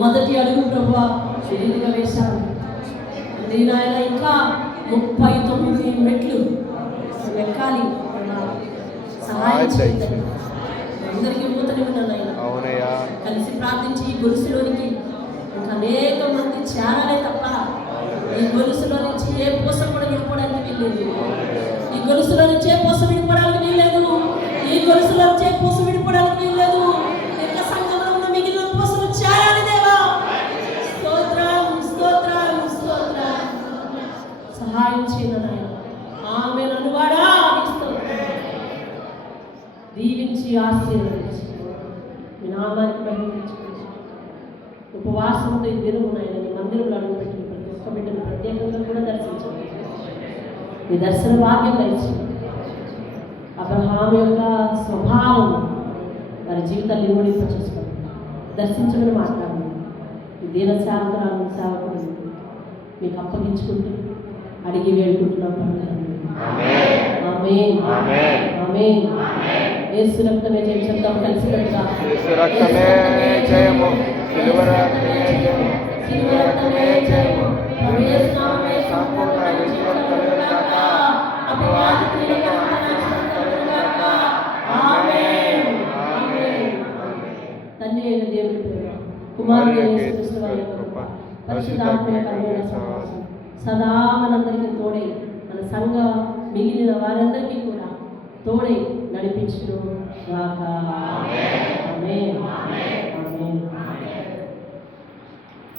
మొదటి అడుగు ప్రభువా శరీరంగా వేశాను నాయన. ఇంకా 39 మెట్లు ఎక్కాలి. సహాయం చేయండి. అందరికీ నూతన ఉన్నాయన కలిసి ప్రార్థించి ఈ గొలుసులోనికి ఇంకా అనేక మంది చేరాలే తప్ప ఈ గొలుసులో నుంచి ఏ పూస కూడా విడిపోవడానికి వీల్లేదు. ఈ గొలుసులో నుంచి ఏ పూస విడిపోవడానికి వీల్లేదు. ఈ గొలుసులో నుంచి ఏ పూస విడిపోవడానికి వీల్లేదు. ఇంకా సంఘంలో ఉన్న మిగిలిన పూసలు చేరాలి దేవా. స్తోత్రం స్తోత్రం స్తోత్రం. సహాయం చేయను నాయన. ఆమె నన్నువాడా దీవించి ఆశీర్వదించి మీ నామానికి మహిమ తెచ్చుకోండి. ఉపవాసంతో ఈ దినము నాయన నీ మందిరంలో అడుగుపెట్టిన ప్రతి ఒక్క బిడ్డను ప్రత్యేకంగా కూడా దర్శించండి. నీ దర్శన భాగ్యం దయచేయండి. అబ్రహాము యొక్క స్వభావం వారి జీవితాన్ని ఇనుమడింప చేసుకోండి. దర్శించమని మాట్లాడండి. ఈ దీన సేవకురాలను సేవకులు మీకు అప్పగించుకుంటూ అడిగి వేడుకుంటున్నాం. ఆమేన్ ఆమేన్. యేసు రక్తమే జయం. శబ్దం కలిసి కట్టుగా యేసు రక్తమే జయము. సిలువ రక్తమే జయము. సిలువ రక్తమే జయము. యేసు నామమే సంపూర్ణ విజయం కలుగుగాక. అపవాది క్రియలకు నాశనం కలుగుగాక. ఆమేన్ ఆమేన్. తండ్రి అయిన దేవుని ప్రేమ, కుమారుడు యేసు క్రీస్తు వారి కృప, పరిశుద్ధాత్మ యొక్క అన్యోన్య సహవాసం సదా మనందరికీ తోడై మన సంఘ మిగిలిన వారందరికీ కూడా తోడై నడిపించును గాక. ఆమేన్.